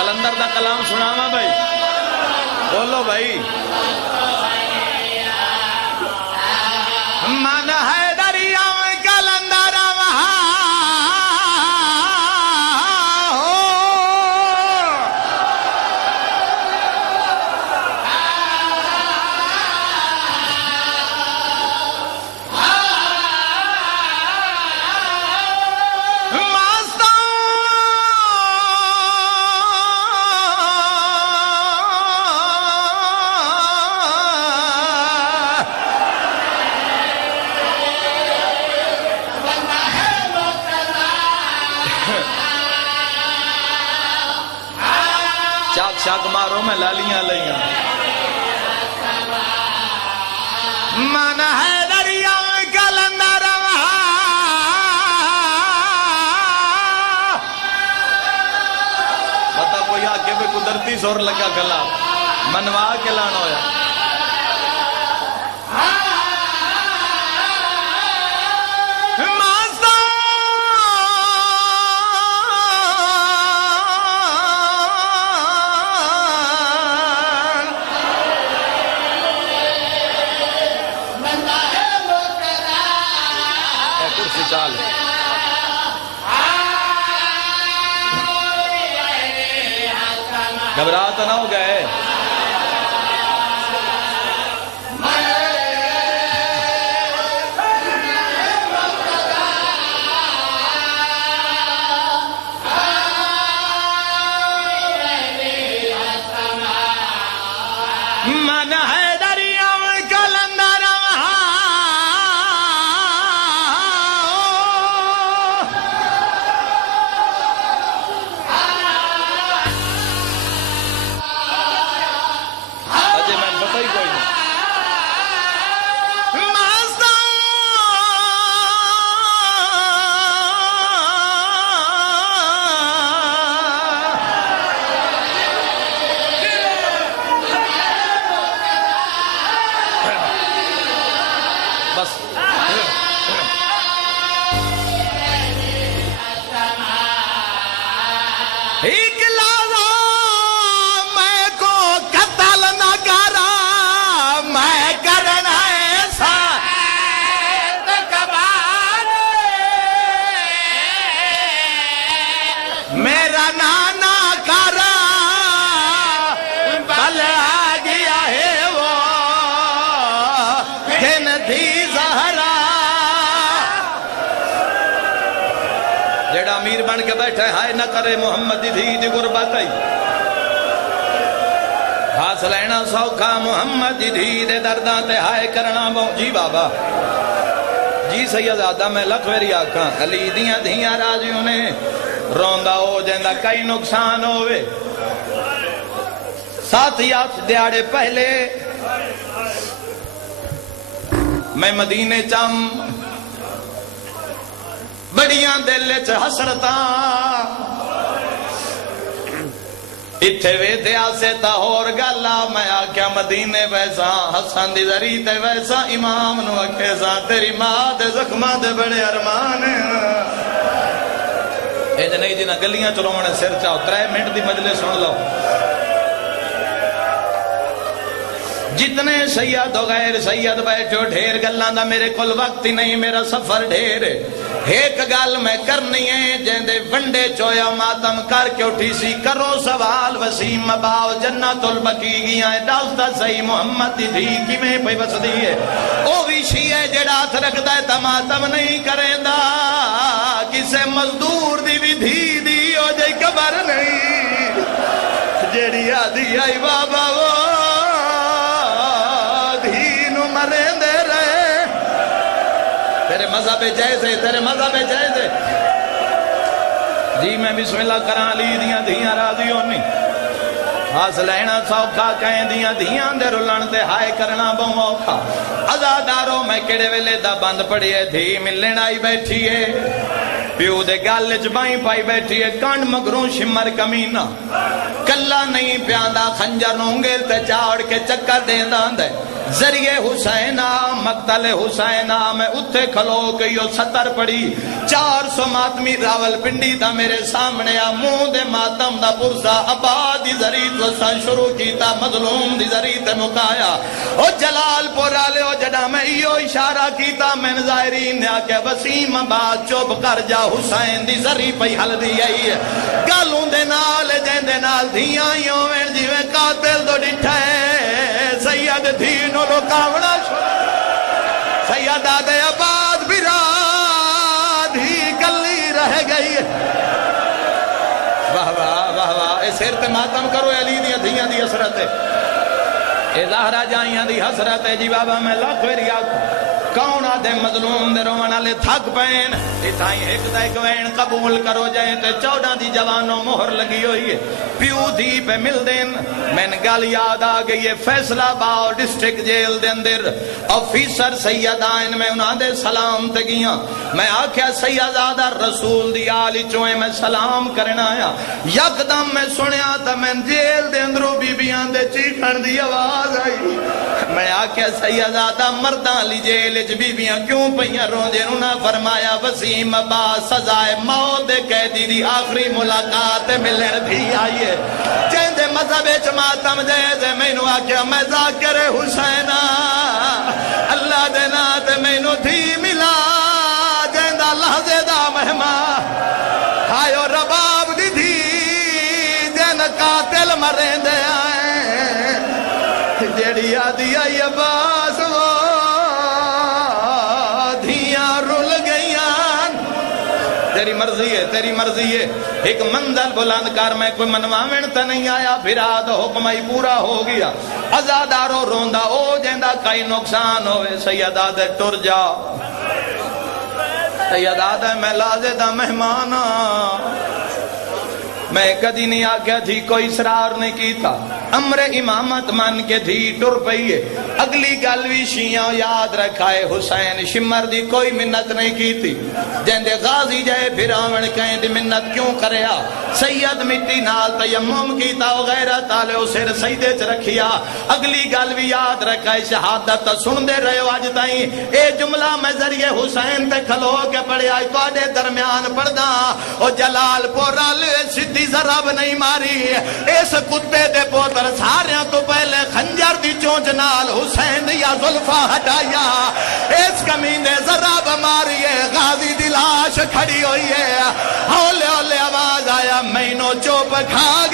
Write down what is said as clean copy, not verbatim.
کلندر دا کلام سناوا بھائی، بولو بھائی. من ہے دریا کلندر وہاں چاک شاک مارو میں لالیاں لئیاں. من ہے دریا کلندر وہاں پتہ کوئی آکے بھی قدرتی زور لگا کلا منوا کے لانا ہویا. چال گھبرا تو نہ ہو گئے. من ہے دریا کلندر بس ایک لحظہ میں کو قتل نہ کرا میں کرنا ایسا میرا نانا کرا بل آ گیا ہے وہ دن تھی جیڑا امیر بن کے بیٹھے ہائے نہ کرے محمد دی دھی دی غربت آئی ہاتھ لینا سوکھا محمد دی دھی دے درداں تے ہائے کرنا بہو. جی بابا جی سیدادہ میں لکھ ویری آکھاں علی دیاں دھیاں راجیوں نے روندہ ہو جیندہ کئی نقصان ہوئے. ساتھیات دیاڑے پہلے میں مدینے چم بڑیاں دل چ حسرتاں اتھے ویدے آسے تا ہور گالا میں آکیا مدینے ویسا حسن دی ذری تے ویسا امام نو اکھیسا تیری ماں دے زخمہ دے بڑے ارمان اے جنہی جنہ گلیاں چلو منے سر چاہو 3 منٹ دی مجلے سن لو. جتنے سید و غیر سید بیٹھو ڈھیر گلان دا میرے کل وقت ہی نہیں میرا سفر ڈھیر ہے. ایک گل میں کرنی ہے جیندے ونڈے چویا ماتم کر کے اٹھی سی کرو سوال وسیم مباو جنت البقی گیا ہے ڈالتا صحیح محمد دی دھی کی میں پہ بس دی ہے او بھی شیعہ جڑا ہاتھ رکھتا ہے تماتم نہیں کریں دا کسے مزدور دی بھی دھی دی ہو جائے قبر نہیں جڑی آدھی آئی بابا وہ دھی نو مریں دے رہے تیرے مذہب جائزے تیرے مذہب جائزے. جی میں بسم اللہ کران لی دیاں دھیاں راضی ہونی ہاس لینا سوکھا کہیں دیاں دھیاں دے رلن دے ہائے کرنا بہت اوکھا. ازاداروں میں کڑے ویلے دا بند پڑی ہے دھی ملن آئی بیٹھی ہے پیو دے گال جبائیں پائی بیٹھی ہے کانڈ مگروں شمر کمینہ کلا نہیں پیاندہ خنجر نونگل تے چاڑ کے چکر دے داندے ذریعے حسینہ مقتل حسینہ میں اتھے کھلو کے یو 70 پڑی 400 ماتمی راول پنڈی دا میرے سامنے آ منہ دے ماتم دا پرسا آباد دی ذریعت وسا شروع کیتا مظلوم دی ذریعت مکایا او جلال پورا لے او جڑا میں ایو اشارہ کیتا میں ظاہرین نے آکے وسیم آباد چوب کر جا حسین دی ذریعت پہ حل دی آئی ہے گالوں دے نال جین دے نال دھیاں یوں وین جیویں قاتل دو ڈٹھا ہے سید دھینو رکاونا سید آدھے آباد براد ہی گلی رہ گئی واہ واہ واہ واہ اے سیر تے ماتم کرو علی دیا دھیاں دی حسرت ہے اے زہرہ جائیاں دی حسرت ہے جی بابا میں لاکھ ویری آکھوں کون آدھے مظلوم دے روان آلے تھک پین اتھائیں ایک دا ایک وین قبول کرو جائیں تے 14 دی جوانوں مہر لگی ہوئی ہے پیو دی پہ مل دین میں نے گل یاد آگئی ہے فیصلہ باؤ ڈسٹرکٹ جیل دے اندر آفیسر سیدائن میں انہاں دے سلام تے گیاں میں آکھیا سیدادہ رسول دی آلی چوئے میں سلام کرنا آیا یک دم میں سنیا تا میں جیل دے اندروں بی بیان دے چیکھن دی آواز آئی میں آکھیا سیدادہ مردان لی جیل بی بیاں کیوں پہیاں رون دے انہاں فرمایا وسیم عباس سزائے موت قیدی دی آخری ملاقات ملن تھی آئیے جن دے مذہب ماتم دے دے مینو آکھیا میں ذاکر حسینہ اللہ دے نات مینو تھی ملا جن دا لحظے دا مہمہ ہائیو رباب دی تھی جن قاتل مرین دے آئے جیڑی آدھی آئی عباس وہ تیری مرضی ہے ایک منزل بلند کر میں کوئی منواوین تا نہیں آیا پھر آدھا حکم ہی پورا ہو گیا ازادارو روندہ او جیندہ کئی نقصان ہوئے سید آدھے ٹر جا سید آدھے میں لازدہ مہمانا میں کدی نہیں آگیا تھی کوئی اصرار نہیں کی تھا امر امامت من کے تھی ٹر پئیے اگلی گلوی شیعہ یاد رکھائے حسین شمر دی کوئی منت نہیں کی تھی جن دے غازی جائے پھر آمن کہیں دی منت کیوں کریا سید مٹی نال تیمم کیتا وغیرہ تالے اسے سیدے چ رکھیا اگلی گلوی یاد رکھائے شہادت سن دے رہے آج تائیں اے جملہ میں ذریعے حسین تے کھلو کے پڑے آئی تو آڈے درمیان پڑھدا او جلال پورا لے سدھی ضرب نہیں ماری اس کتے دے پوتر ساریاں تو پہلے خنجر دی چونچ نال حسین یا زلفہ ہٹایا اس کمینے ضرب ماری غازی دی لاش کھڑی ہوئی ہے ہولے ہولے آواز آیا مینو چوپ کھا